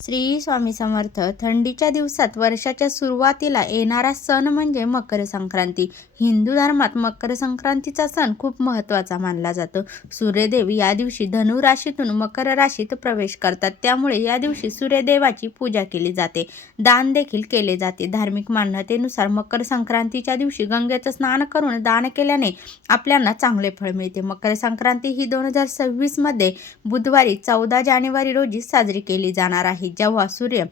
श्री स्वामी समर्थ. थंडीच्या दिवसात वर्षाच्या सुरुवातीला येणारा सण म्हणजे मकर संक्रांती. हिंदू धर्मात मकर संक्रांतीचा सण खूप महत्त्वाचा मानला जातो. सूर्यदेव या दिवशी धनु राशीतून मकर राशीत प्रवेश करतात, त्यामुळे या दिवशी सूर्यदेवाची पूजा केली जाते. दान देखील केले जाते. धार्मिक मान्यतेनुसार मकर संक्रांतीच्या दिवशी गंगेचं स्नान करून दान केल्याने आपल्याला चांगले फळ मिळते. मकर संक्रांती ही 2026 मध्ये बुधवारी 14 जानेवारी रोजी साजरी केली जाणार आहे. जेव्हा सूर्य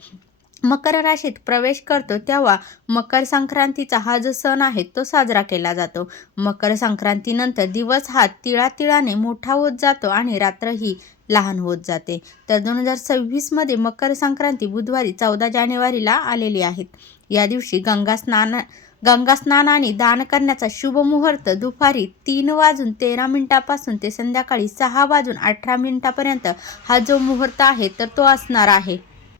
मकर राशीत प्रवेश करतो तेव्हा मकर संक्रांतीचा हा जो सण आहे तो साजरा केला जातो. मकर संक्रांतीनंतर दिवस हा तिळातिळाने मोठा होत जातो आणि रात्र ही लहान होत जाते. तर 2026 मध्ये मकर संक्रांती बुधवारी 14 जानेवारीला आलेली आहे. या दिवशी गंगा स्नान आणि दान करण्याचा शुभ मुहूर्त दुपारी 3:13 पासून ते संध्याकाळी 6:18 हा जो मुहूर्त आहे तर तो असणार आहे.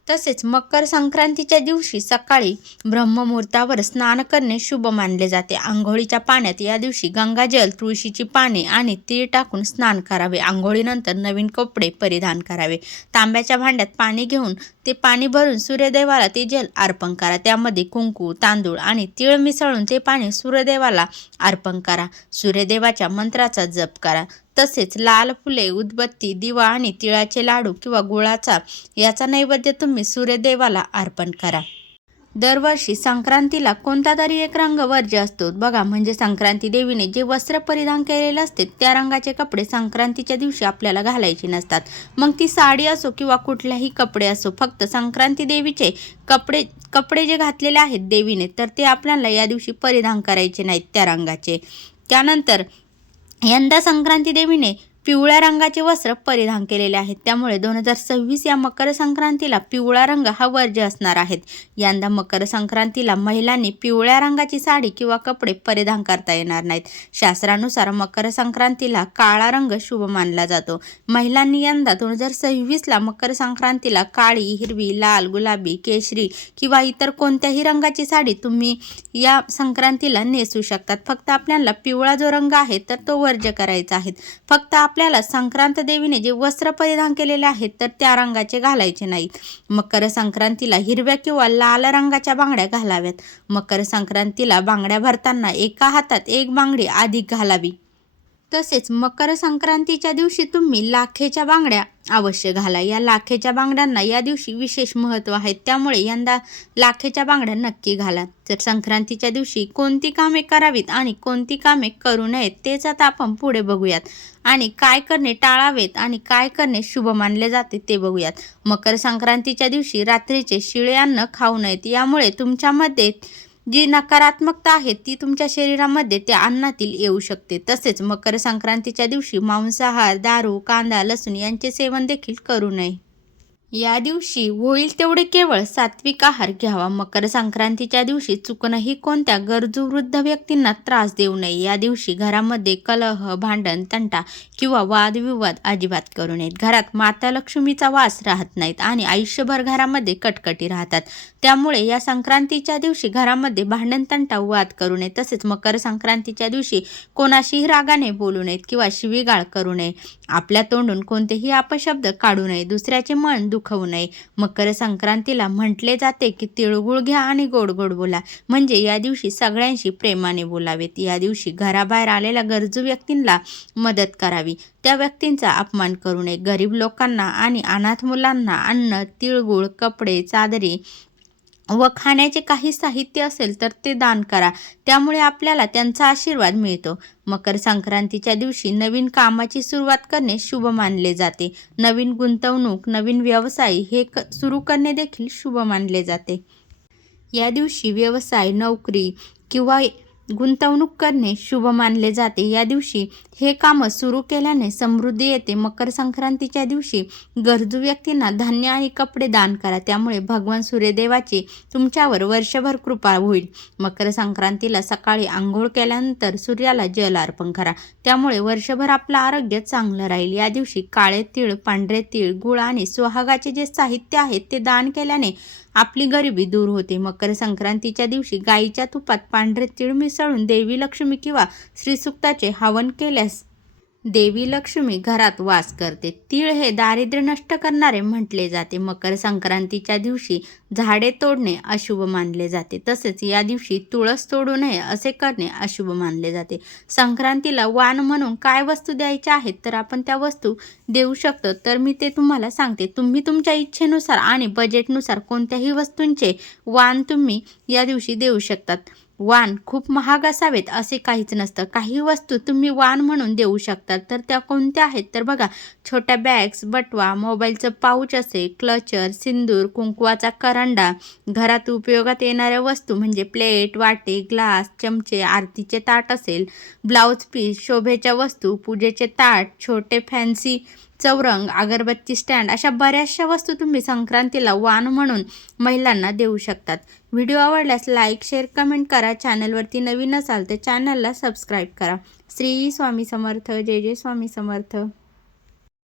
तसेच मकर संक्रांतीच्या दिवशी सकाळी ब्रह्ममुहूर्तावर स्नान करणे शुभ मानले जाते. आंघोळीच्या पाण्यात या दिवशी गंगाजल, तुळशीची पाने आणि तीळ टाकून स्नान करावे. आंघोळीनंतर नवीन कपडे परिधान करावे. तांब्याच्या भांड्यात पाणी घेऊन ते पाणी भरून सूर्यदेवाला ते जल अर्पण करा. त्यामध्ये कुंकू, तांदूळ आणि तीळ मिसळून ते पाणी सूर्यदेवाला अर्पण करा. सूर्यदेवाच्या मंत्राचा जप करा. तसेच लाल फुले, उदबत्ती, दिवा आणि तिळाचे लाडू किंवा गुळाचा याचा नैवेद्य तुम्ही सूर्यदेवाला अर्पण करा. दरवर्षी संक्रांतीला कोणता तरी एक रंग वर्ज्य असतो बघा, म्हणजे संक्रांती देवीने जे वस्त्र परिधान केलेले असते त्या रंगाचे कपडे संक्रांतीच्या दिवशी आपल्याला घालायचे नसतात. मग ती साडी असो किंवा कुठल्याही कपडे असो, फक्त संक्रांती देवीचे कपडे जे घातलेले आहेत देवीने तर ते आपल्याला या दिवशी परिधान करायचे नाहीत त्या रंगाचे. त्यानंतर यंदा संक्रांती देवीने पिवळ्या रंगाचे वस्त्र परिधान केलेले आहेत, त्यामुळे 2026 या मकर संक्रांतीला पिवळा रंग हा वर्ज्य असणार आहेत. यंदा मकर संक्रांतीला महिलांनी पिवळ्या रंगाची साडी किंवा कपडे परिधान करता येणार नाहीत. शास्त्रानुसार मकर संक्रांतीला काळा रंग शुभ मानला जातो. महिलांनी यंदा 2026ला मकर संक्रांतीला काळी, हिरवी, लाल, गुलाबी, केशरी किंवा इतर कोणत्याही रंगाची साडी तुम्ही या संक्रांतीला नेसू शकतात. फक्त आपल्याला पिवळा जो रंग आहे तर तो वर्ज्य करायचा आहे. फक्त आपल्याला संक्रांत देवीने जे वस्त्र परिधान केलेले आहेत तर त्या रंगाचे घालायचे नाहीत. मकर संक्रांतीला हिरव्या किंवा लाल रंगाच्या बांगड्या घालाव्यात. मकर संक्रांतीला बांगड्या भरताना एका हातात एक बांगडी अधिक घालावी. तसेच मकर संक्रांतीच्या दिवशी तुम्ही लाखेच्या बांगड्या अवश्य घाला. या लाखेच्या बांगड्यांना या दिवशी विशेष महत्त्व आहे, त्यामुळे यंदा लाखेच्या बांगड्या नक्की घाला. तर संक्रांतीच्या दिवशी कोणती कामे करावीत आणि कोणती कामे करू नयेत तेच आता आपण पुढे बघूयात. आणि काय करणे टाळावेत आणि काय करणे शुभ मानले जाते ते बघूयात. मकर संक्रांतीच्या दिवशी रात्रीचे शिळे अन्न खाऊ नयेत. यामुळे तुमच्यामध्ये जी नकारात्मकता आहे ती तुमच्या शरीरामध्ये त्या अन्नातील येऊ शकते. तसेच मकर संक्रांतीच्या दिवशी मांसाहार, दारू, कांदा, लसूण यांचे सेवन देखील करू नये. या दिवशी होईल तेवढे केवळ सात्विक आहार घ्यावा. मकर संक्रांतीच्या दिवशी चुकूनही कोणत्या गरजू वृद्ध व्यक्तींना त्रास देऊ नये. या दिवशी घरामध्ये कलह, भांडण, तंटा किंवा वादविवाद अजिबात करू नयेत. घरात माता लक्ष्मीचा वास राहत नाहीत आणि आयुष्यभर घरामध्ये कटकटी राहतात. त्यामुळे या संक्रांतीच्या दिवशी घरामध्ये भांडण, तंटा, वाद करू नये. तसेच मकर संक्रांतीच्या दिवशी कोणाशीही रागाने बोलू नयेत किंवा शिवीगाळ करू नये. आपल्या तोंडून कोणतेही अपशब्द काढू नये. दुसऱ्याचे मन दुखवू नये. मकर संक्रांतीला म्हटले जाते की तिळगुळ घ्या आणि गोड गोड बोला, म्हणजे या दिवशी सगळ्यांशी प्रेमाने बोलावेत. या दिवशी घराबाहेर आलेल्या गरजू व्यक्तींना मदत करावी. त्या व्यक्तींचा अपमान करू नये. गरीब लोकांना आणि अनाथ मुलांना अन्न, तिळगुळ, कपडे, चादरी व खाण्याचे काही साहित्य असेल तर ते दान करा. त्यामुळे आपल्याला त्यांचा आशीर्वाद मिळतो. मकर संक्रांतीच्या दिवशी नवीन कामाची सुरुवात करणे शुभ मानले जाते. नवीन गुंतवणूक, नवीन व्यवसाय हे सुरू करणे देखील शुभ मानले जाते. या दिवशी व्यवसाय, नोकरी किंवा गुंतवणूक करणे शुभ मानले जाते. या दिवशी हे कामं सुरू केल्याने समृद्धी येते. मकर संक्रांतीच्या दिवशी गरजू व्यक्तींना धान्य आणि कपडे दान करा. त्यामुळे भगवान सूर्यदेवाची तुमच्यावर वर्षभर कृपा होईल. मकर संक्रांतीला सकाळी आंघोळ केल्यानंतर सूर्याला जल अर्पण करा. त्यामुळे वर्षभर आपलं आरोग्य चांगलं राहील. या दिवशी काळे तीळ, पांढरे तीळ, गुळ आणि सुहागाचे जे साहित्य आहे ते दान केल्याने आपली गरिबी दूर होते. मकर संक्रांतीच्या दिवशी गाईच्या तुपात पांढरे तीळ मिसळून देवी लक्ष्मी किंवा श्रीसूक्ताचे हवन केल्यास देवी लक्ष्मी घरात वास करते. तीळ हे दारिद्र्य नष्ट करणारे म्हटले जाते. मकर संक्रांतीच्या दिवशी झाडे तोडणे अशुभ मानले जाते. तसेच या दिवशी तुळस तोडू नये असे करणे अशुभ मानले जाते. संक्रांतीला वाण म्हणून काय वस्तू द्यायच्या आहेत तर आपण त्या वस्तू देऊ शकतो. तर मी ते तुम्हाला सांगते. तुम्ही तुमच्या इच्छेनुसार आणि बजेटनुसार कोणत्याही वस्तूंचे वाण तुम्ही या दिवशी देऊ शकतात. वाण खूप महाग असावेत असे काहीच नसतं. काही वस्तू तुम्ही वाण म्हणून देऊ शकतात. तर त्या कोणत्या आहेत तर बघा, छोट्या बॅग्स, बटवा, मोबाईलचं पाऊच असेल, क्लचर, सिंदूर, कुंकवाचा करंडा, घरात उपयोगात येणाऱ्या वस्तू म्हणजे प्लेट, वाटे, ग्लास, चमचे, आरतीचे ताट असेल, ब्लाऊज पीस, शोभेच्या वस्तू, पूजेचे ताट, छोटे फॅन्सी चौरंग, अगरबत्ती स्टँड अशा बऱ्याचशा वस्तू तुम्ही संक्रांतीला वाण म्हणून महिलांना देऊ शकतात. व्हिडिओ आवडल्यास लाईक, शेअर, कमेंट करा. चॅनलवरती नवीन असाल तर चॅनलला सबस्क्राईब करा. श्री स्वामी समर्थ. जय जय स्वामी समर्थ.